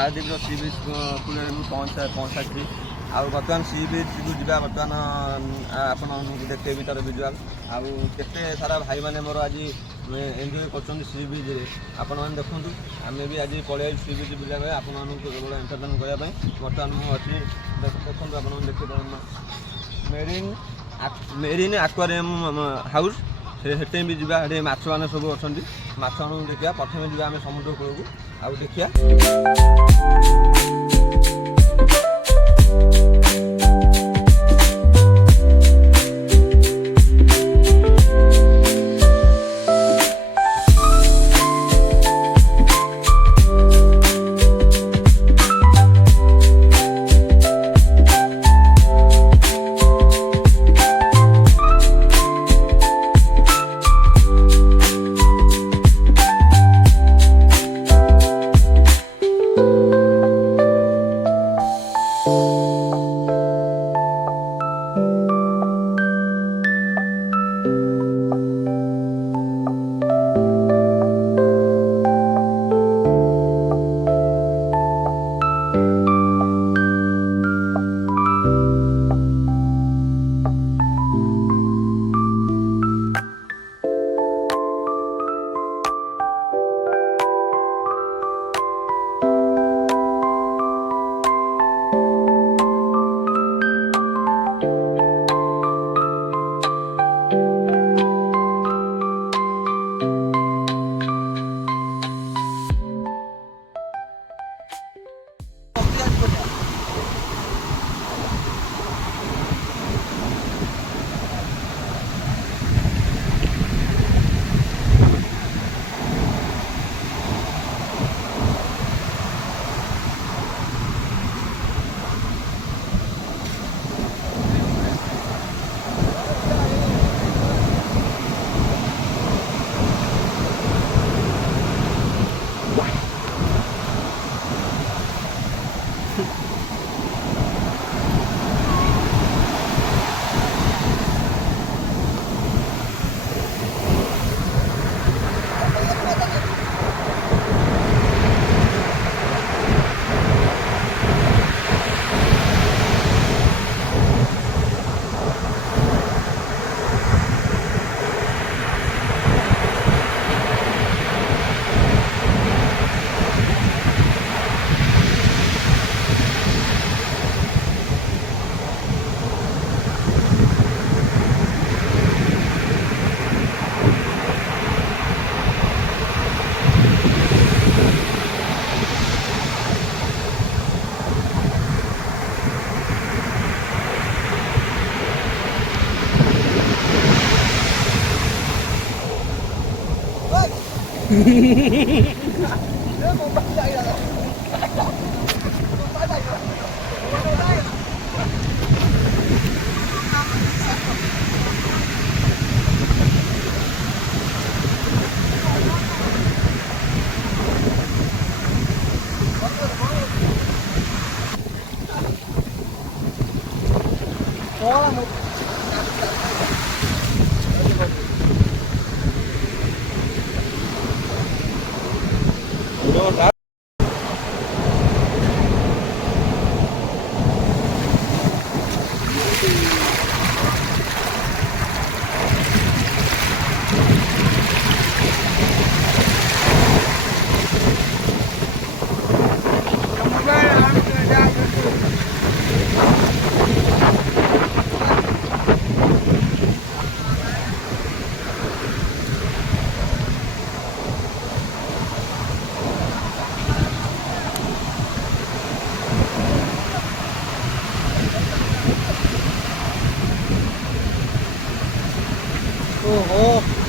ପାରାଦ୍ୱୀପର sea beach କୂଳରେ ମୁଁ ପହଞ୍ଚାଇଛି। ଆଉ ବର୍ତ୍ତମାନ ସି ବିଚ୍କୁ ଯିବା। ବର୍ତ୍ତମାନ ଆପଣମାନଙ୍କୁ ଦେଖେଇବି ତାର ଭିଜୁଆଲ୍। ଆଉ କେତେ ସାରା ଭାଇମାନେ ମୋର ଆଜି ଏନ୍ଜୟ କରୁଛନ୍ତି ସି ବିଚ୍ରେ, ଆପଣମାନେ ଦେଖନ୍ତୁ। ଆମେ ବି ଆଜି ପଳେଇ ଆସିଛୁ ସି ବିଚ୍ ବୁଲିବା ପାଇଁ, ଆପଣମାନଙ୍କୁ କେବଳ ଏଣ୍ଟରଟେନ୍ କରିବା ପାଇଁ। ବର୍ତ୍ତମାନ ମୁଁ ଅଛି, ଦେଖନ୍ତୁ ଆପଣମାନେ ଦେଖିପାରନ୍ତି ମେରିନ୍ ଆକ୍ୱାରିୟମ୍ ହାଉସ୍। ସେଠି ବି ଯିବା, ସେଠି ମାଛମାନେ ସବୁ ଅଛନ୍ତି, ମାଛମାନଙ୍କୁ ଦେଖିବା। ପ୍ରଥମେ ଯିବା ଆମେ ସମୁଦ୍ର କୂଳକୁ, ଆଉ ଦେଖିବା। ओहो